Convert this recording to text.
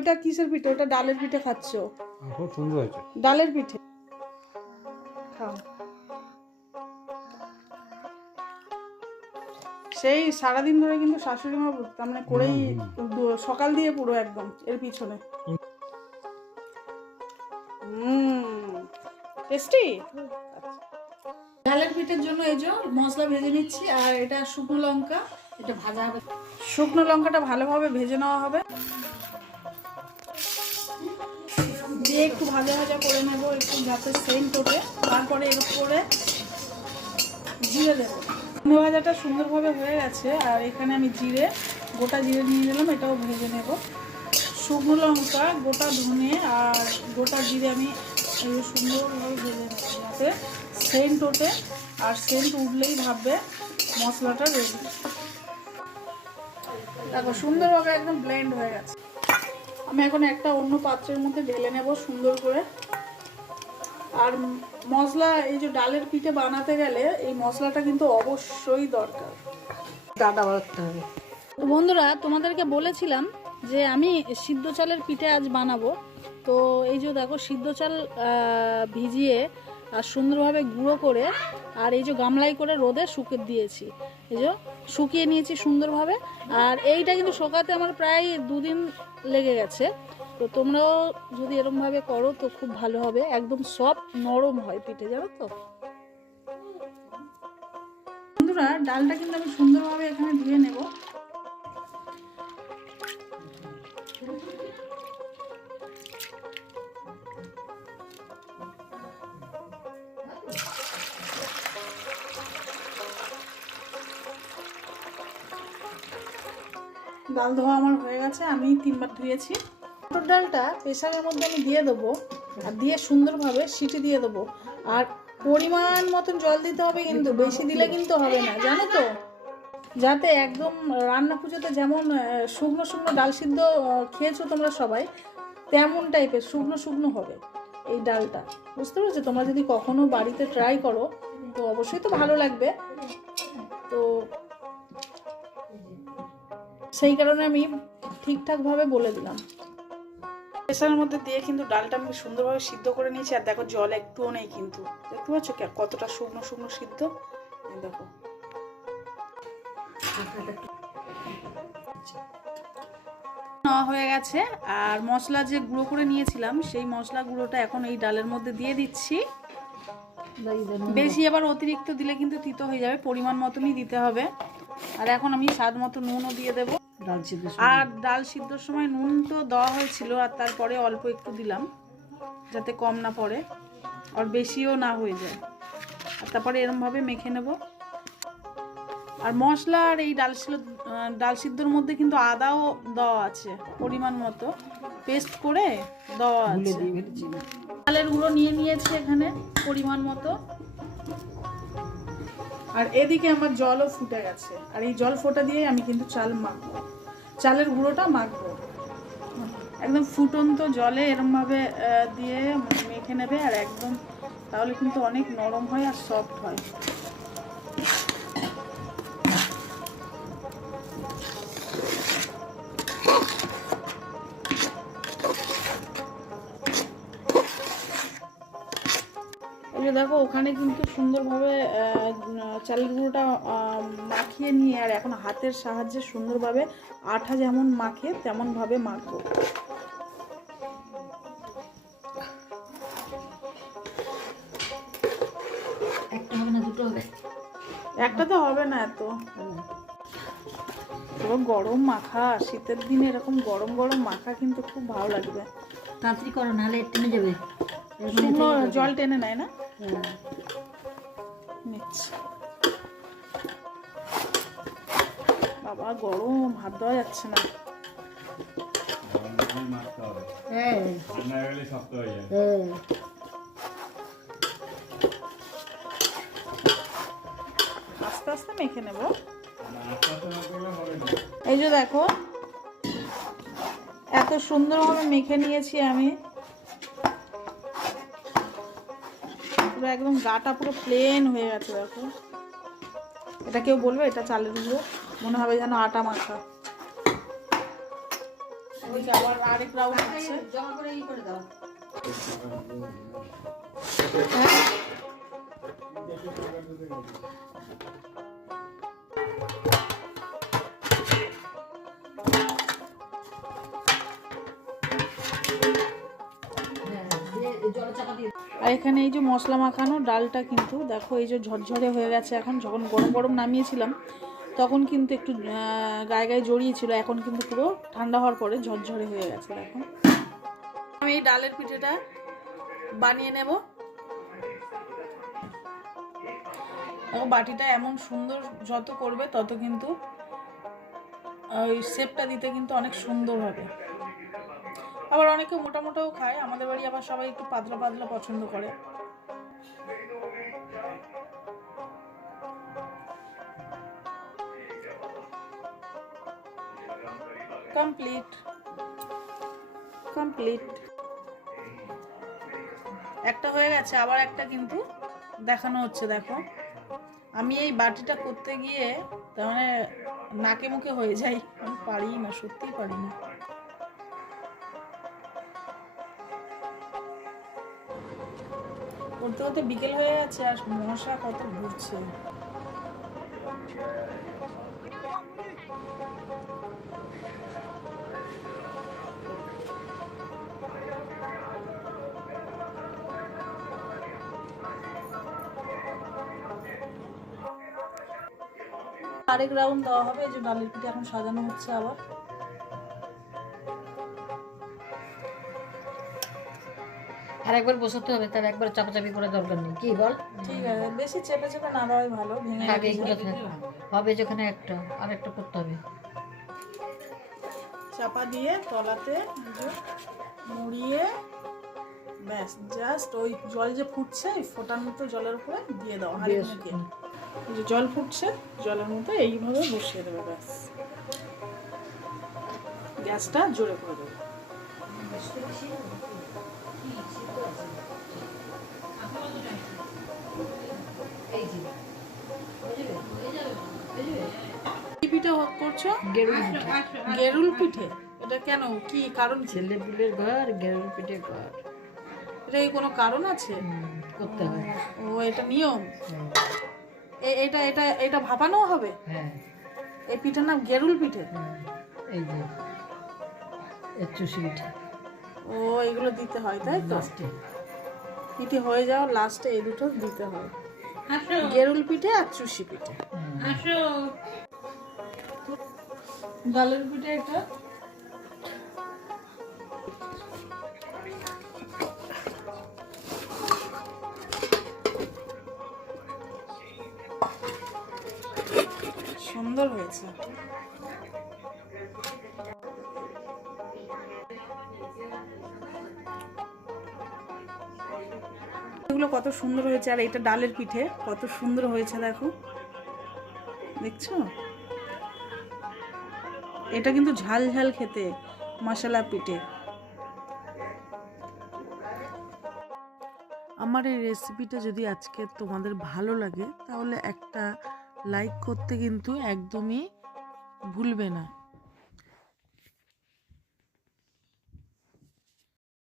ওইটা কিসের পিঠে? ওটা ডালের পিঠে খাচ্ছ? খুব সুন্দর হয়েছে। ডালের পিঠে? খাও। সেই সারাদিন ধরে কিন্তু শাশুড়ি মা তার মানে করেই সকাল দিয়ে পুরো একদম এর পিছনে। হুম টেস্টি? ডালের পিঠের জন্য এই যে মশলা ভেজে নিচ্ছি আর এটা শুকনো লঙ্কা এটা ভাজা হবে। শুকনো লঙ্কাটা ভালোভাবে ভেজে নেওয়া হবে। দিয়ে একটু ভাজা ভাজা করে নেব, একটু যাতে সেন্ট ওঠে। তারপরে এর উপরে জিরে দেবো। ধনে ভাজাটা সুন্দরভাবে হয়ে গেছে, আর এখানে আমি জিরে, গোটা জিরে নিয়ে নিলাম, এটাও ভেজে নেব। শুকনো লঙ্কা, গোটা ধনে, আর গোটা জিরে আমি সুন্দরভাবে ভেজে নেব, যাতে সেন্ট ওঠে, আর সেন্ট উঠলেই ভাববে মশলাটা রেডি দেখো, সুন্দরভাবে একদম ব্লেন্ড হয়ে গেছে। আমি এখন একটা অন্য পাত্রের মধ্যে ঢেলে নেব সুন্দর করে। আর মশলা এই যে ডালের পিঠে বানাতে গেলে এই মশলাটা কিন্তু অবশ্যই দরকার। ডাটা বাড়াতে হবে। বন্ধুরা তোমাদেরকে বলেছিলাম যে আমি সিদ্ধ চালের পিঠে আজ বানাবো। তো এই যে দেখো সিদ্ধ চাল ভিজিয়ে আর সুন্দরভাবে গুঁড়ো করে আর এই যে গামলাই করে রোদে শুকিয়ে দিয়েছি। এই যে শুকিয়ে নিয়েছি সুন্দরভাবে। আর এইটা কিন্তু শোকাতে আমার প্রায় দুদিন লেগে গেছে। তো তোমরাও যদি এরমভাবে করো তো খুব ভালো হবে। একদম সফট, নরম হয় পিঠে, জানো তো? বন্ধুরা, ডালটা কিন্তু আমি সুন্দরভাবে এখানে ধুয়ে নেব। ডাল ধোয়া আমার হয়ে গেছে, আমি তিনবার ধুয়েছি। মটর ডালটা প্রেশারের মধ্যে আমি দিয়ে দেবো, আর দিয়ে সুন্দরভাবে সিটি দিয়ে দেবো। আর পরিমাণ মতন জল দিতে হবে কিন্তু, বেশি দিলে কিন্তু হবে না, জানো তো? যাতে একদম রান্না পুজোতে যেমন শুকনো শুকনো ডাল সিদ্ধ খেয়েছো তোমরা সবাই, তেমন টাইপের শুকনো শুকনো হবে এই ডালটা। বুঝতে পেরেছ? তোমরা যদি কখনো বাড়িতে ট্রাই করো, তো অবশ্যই তো ভালো লাগবে। তো সেই কারণে আমি ঠিকঠাকভাবে বলে দিলাম। প্রেশারের মধ্যে দিয়ে কিন্তু ডালটা আমি সুন্দরভাবে সিদ্ধ করে নিয়েছি। আর দেখো জল একটুও নেই কিন্তু। দেখতে পাচ্ছ কতটা শুকনো শুকনো সিদ্ধ? দেখো। হয়ে গেছে। আর মশলা যে গুঁড়ো করে নিয়েছিলাম, সেই মশলা গুঁড়োটা এখন এই ডালের মধ্যে দিয়ে দিচ্ছি। বেশি আবার অতিরিক্ত দিলে কিন্তু তিতো হয়ে যাবে, পরিমাণ মতনই দিতে হবে। আর এখন আমি স্বাদ মতো নুনও দিয়ে দেবো। ডাল সিদ্ধ আর ডাল সিদ্ধর সময় নুন তো দেওয়া হয়েছিল আর তারপরে অল্প একটু দিলাম যাতে কম না পড়ে আর বেশিও না হয়ে যায়। আর তারপরে এরমভাবে মেখে নেব। আর মশলা আর এই ডাল সিদ্ধ ডাল সিদ্ধর মধ্যে কিন্তু আদাও দেওয়া আছে পরিমাণ মতো। পেস্ট করে দেওয়া আছে। চালের গুঁড়ো নিয়ে নিয়েছি এখানে পরিমাণ মতো। আর এদিকে আমার জলও ফুটে গেছে। আর এই জল ফোটা দিয়ে আমি কিন্তু চাল মাখবো। চালের গুঁড়োটা মাখবো। একদম ফুটন্ত জলে এরমভাবে দিয়ে মেখে নেবে আর একদম তাহলে কিন্তু অনেক নরম হয় আর সফট হয়। দেখো ওখানে কিন্তু সুন্দরভাবে চালের গুঁড়োটা মাখিয়ে নিয়ে আর এখন হাতের সাহায্যে সুন্দরভাবে আঠা যেমন মাখে তেমনভাবে মাখবো। একটা হবে না দুটো হবে। একটা তো হবে না এত। পুরো গরম মাখা শীতের দিনে এরকম গরম গরম মাখা কিন্তু খুব ভালো লাগবে। তাড়াতাড়ি করো নাহলে টেনে যাবে। জল টেনে নেয় না? বাবা গরম হাত দেওয়া যাচ্ছে না। হ্যাঁ। হয়ে হয়ে হ্যাঁ। আস্তে আস্তে মেখে নেব। এই যে দেখো এত সুন্দরভাবে মেখে নিয়েছি আমি। পুরো একদম গাটা পুরো প্লেন হয়ে গেছে, দেখো। এটা কেউ বলবে? এটা চালের গুঁড়ো। মনে হবে যেন আটা মাখা। আরেক রাউন্ড হ্যাঁ হ্যাঁ? আর এখানে এই যে মশলা মাখানো ডালটা কিন্তু, দেখো এই যে ঝরঝরে হয়ে গেছে। এখন যখন গরম গরম নামিয়েছিলাম, তখন কিন্তু একটু গায়ে গায়ে জড়িয়েছিল। এখন কিন্তু পুরো ঠান্ডা হওয়ার পরে ঝরঝরে হয়ে গেছে, দেখো। আমি এই ডালের পিঠেটা বানিয়ে নেব। বাটিটা এমন সুন্দর যত করবে, তত কিন্তু ওই শেপটা দিতে কিন্তু অনেক সুন্দর হবে। আবার অনেকে মোটা মোটাও খায়। আমাদের বাড়ি আবার সবাই একটু পাতলা পাতলা পছন্দ করে। কমপ্লিট। কমপ্লিট। একটা হয়ে গেছে, আবার একটা কিন্তু দেখানো হচ্ছে, দেখো। আমি এই বাটিটা করতে গিয়ে তার মানে নাকে মুখে হয়ে যাই আমি পারি না, সত্যিই পারি না করতে করতে বিকেল হয়ে গেছে আর মশা কত ঘুরছে। আরেক রাউন্ড দেওয়া হবে যে ডালের পিঠে এখন সাজানো হচ্ছে আবার। আর একবার বসাতে হবে তার একবার চাপাচাপি করে দরকার নেই। কি বল? ঠিক আছে বেশি চেপে চেপে না দেওয়াই ভালো ভেঙে থাক। যাবে। হবে যেখানে একটা আর একটা করতে হবে। চাপা দিয়ে তলাতে মুড়িয়ে ব্যাস জাস্ট ওই জল যে ফুটছে ওই ফোটার মতো জলের উপরে দিয়ে দাও মুখে। যে জল ফুটছে জলের মধ্যে এইভাবে বসিয়ে দেবে ব্যাস। গ্যাসটা জোরে করে দেবে। পিঠে করছ? গেরুল পিঠে। গেরুল পিঠে? এটা কেন? কি কারণ ছেলে? পুলের ঘর গেরুল পিঠে ঘর। এটা কোনো কারণ আছে? করতে হয়। ও এটা নিয়ম? হ্যাঁ, এটা এটা এটা ভাপানো হবে? হ্যাঁ। এই পিঠার নাম গেরুল পিঠে? এই যে চুষি পিঠে। ও এগুলো দিতে হয় তাই তো? লাস্টে। পিঠে হয়ে যাও লাস্টে এই দুটো দিতে হয়। গেরুল পিঠে আর চুষি পিঠে। ডালের পিঠে এটা সুন্দর হয়েছে। এগুলো কত সুন্দর হয়েছে, আর এটা ডালের পিঠে, কত সুন্দর হয়েছে, দেখো। দেখছ? এটা কিন্তু ঝাল ঝাল খেতে, মশলা পিঠে আমার এই রেসিপিটা যদি আজকে তোমাদের ভালো লাগে, তাহলে একটা লাইক করতে কিন্তু একদমই ভুলবে না।